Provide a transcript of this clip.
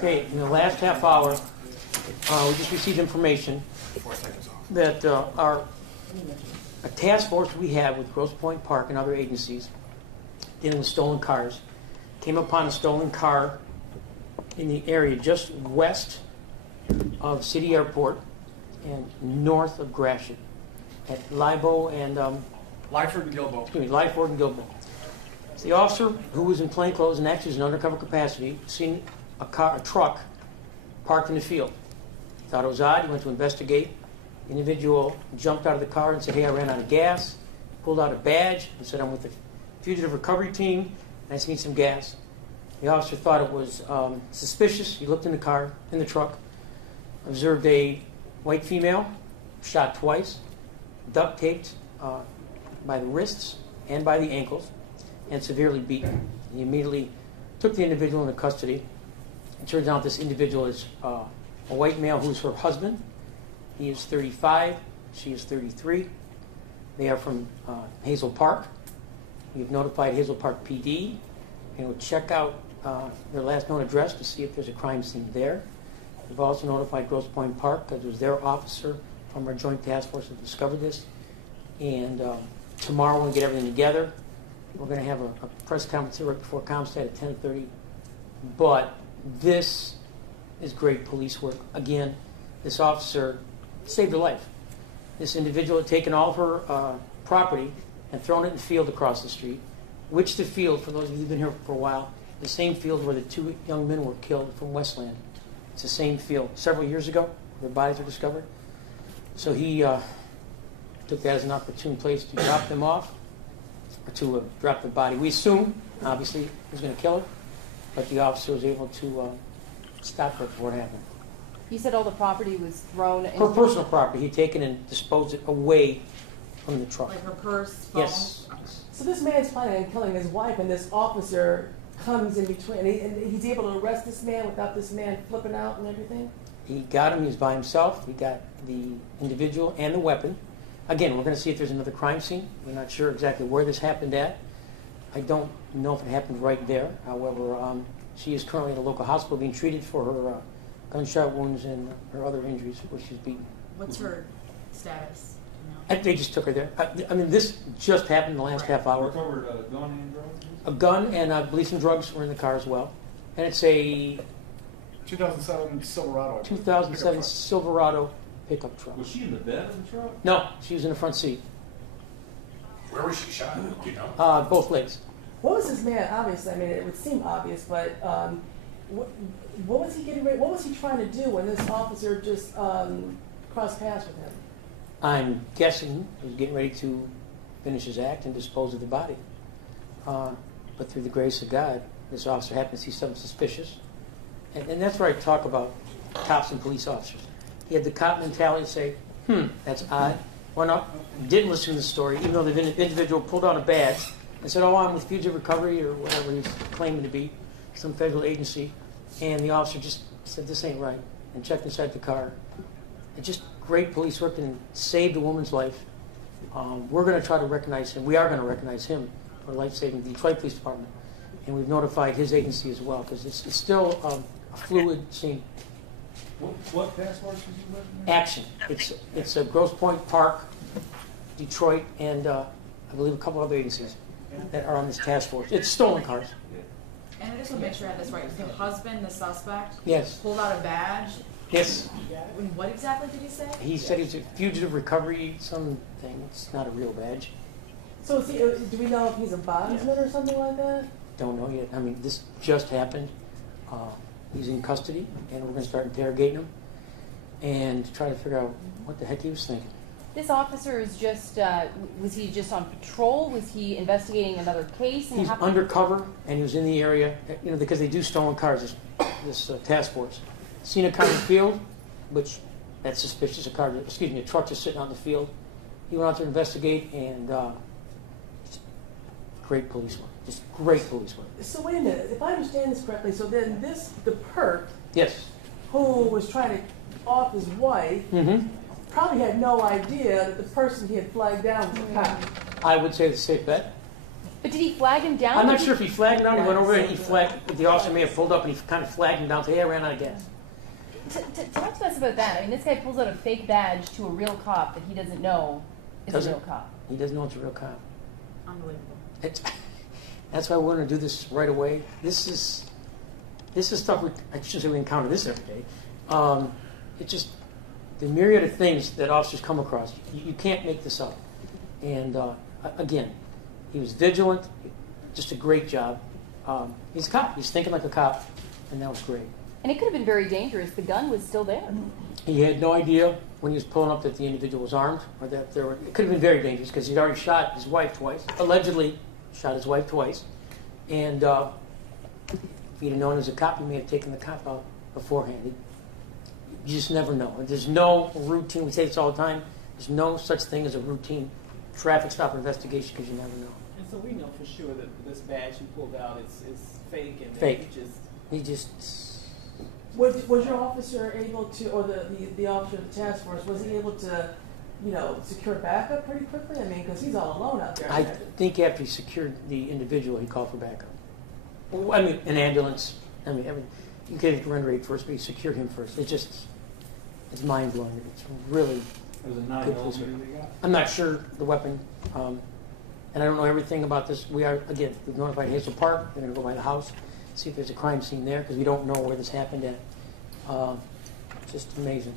Okay, in the last half hour, we just received information that a task force we have with Grosse Pointe Park and other agencies dealing with stolen cars came upon a stolen car in the area just west of City Airport and north of Gratiot at Libo and Lyford and Gilbo. Excuse me, Lyford and Gilbo. So the officer, who was in plain clothes and actually was in undercover capacity, seen a truck parked in the field. Thought it was odd. He went to investigate. The individual jumped out of the car and said, "Hey, I ran out of gas." Pulled out a badge and said, "I'm with the fugitive recovery team, and I just need some gas." The officer thought it was suspicious. He looked in the car, in the truck, observed a white female, shot twice, duct taped by the wrists and by the ankles, and severely beaten. He immediately took the individual into custody. It turns out this individual is a white male who's her husband. He is 35. She is 33. They are from Hazel Park. We've notified Hazel Park PD and we'll check out their last known address to see if there's a crime scene there. We've also notified Grosse Pointe Park because it was their officer from our joint task force that discovered this. And tomorrow when we get everything together, we're going to have a press conference here right before ComStat at 10:30. But this is great police work. Again, this officer saved her life. This individual had taken all of her property and thrown it in the field across the street, which the field, for those of you who've been here for a while, the same field where the two young men were killed from Westland. It's the same field. Several years ago, their bodies were discovered. So he took that as an opportune place to drop them off, or to drop the body. We assume, obviously, he was going to kill her, but the officer was able to stop her before it happened. You said all the property was thrown into... Her personal property. He'd taken and disposed it away from the truck. Like her purse, phone? Yes. So this man's planning on killing his wife, and this officer comes in between, and he's able to arrest this man without this man flipping out and everything? He got him. He was by himself. He got the individual and the weapon. Again, we're going to see if there's another crime scene. We're not sure exactly where this happened at. I don't know if it happened right there. However, she is currently in a local hospital being treated for her gunshot wounds and her other injuries where she's beaten. What's her status? They just took her there. I mean, this just happened in the last half hour. Recovered a gun and drugs? A gun and I believe some drugs were in the car as well. And it's a 2007 Silverado. 2007 Silverado pickup truck. Was she in the bed of the truck? No, she was in the front seat. Where was she shot? Do you know? Both legs. What was this man, obviously, I mean, it would seem obvious, but what was he getting ready, what was he trying to do when this officer just crossed paths with him? I'm guessing he was getting ready to finish his act and dispose of the body. But through the grace of God, this officer happened to see something suspicious. And that's where I talk about cops and police officers. He had the cop mentality to say, that's odd. Went up, didn't listen to the story, even though the individual pulled out a badge and said, "Oh, I'm with Fugitive Recovery," or whatever he's claiming to be, some federal agency. And the officer just said, "This ain't right," and checked inside the car. And just great police work and saved a woman's life. We're going to try to recognize him. We are going to recognize him for life-saving the Detroit Police Department. And we've notified his agency as well, because it's still a fluid scene. What task force was he with? Action. It's a Grosse Pointe Park, Detroit, and I believe a couple other agencies that are on this task force. It's stolen cars. And I just want to make sure I have this right. The husband, the suspect, Yes. pulled out a badge. Yes. And what exactly did he say? He said he was a fugitive recovery something. It's not a real badge. So is he, do we know if he's a bondsman or something like that? Don't know yet. I mean, this just happened. He's in custody, and we're going to start interrogating him and try to figure out what the heck he was thinking. This officer is just, was he just on patrol? Was he investigating another case? And He's undercover, and he was in the area, because they do stolen cars, this task force. Seen a car in the field, which that's suspicious. A truck just sitting out in the field. He went out to investigate, and just great police work. Just great police work. So wait a minute, if I understand this correctly, so then the perp, Yes. who was trying to off his wife, probably had no idea that the person he had flagged down was a cop. I would say it's a safe bet. But did he flag him down? I'm or not did- sure if he flagged him down. He went over and he flagged. The officer may have pulled up and he kind of flagged him down. Say, "Hey, I ran out of gas." Talk to us about that. I mean, this guy pulls out a fake badge to a real cop that he doesn't know is Doesn't. a real cop. He doesn't know it's a real cop. Unbelievable. It's, that's why we're going to do this right away. This is stuff I shouldn't say we encounter this every day. It's just the myriad of things that officers come across. You can't make this up. And again, he was vigilant, just a great job. He's a cop. He's thinking like a cop, and that was great. And it could have been very dangerous. The gun was still there. He had no idea when he was pulling up that the individual was armed, or that there were. It could have been very dangerous because he'd already shot his wife twice, allegedly shot his wife twice, and if he'd have known he was a cop, he may have taken the cop out beforehand. You just never know. There's no routine. We say this all the time. There's no such thing as a routine traffic stop investigation because you never know. And so we know for sure that this badge you pulled out is fake and that Fake. you just He just. Was your officer able to, or the officer of the task force, was he able to, secure backup pretty quickly? I mean, because he's all alone out there. I think after he secured the individual, he called for backup. Well, I mean, an ambulance. I mean, you can't render aid first, but he secured him first. It's mind blowing. It's really. It was a 9mm they got. I'm not sure the weapon, and I don't know everything about this. We've notified Hazel Park. They're going to go by the house, see if there's a crime scene there, because we don't know where this happened at. Just amazing.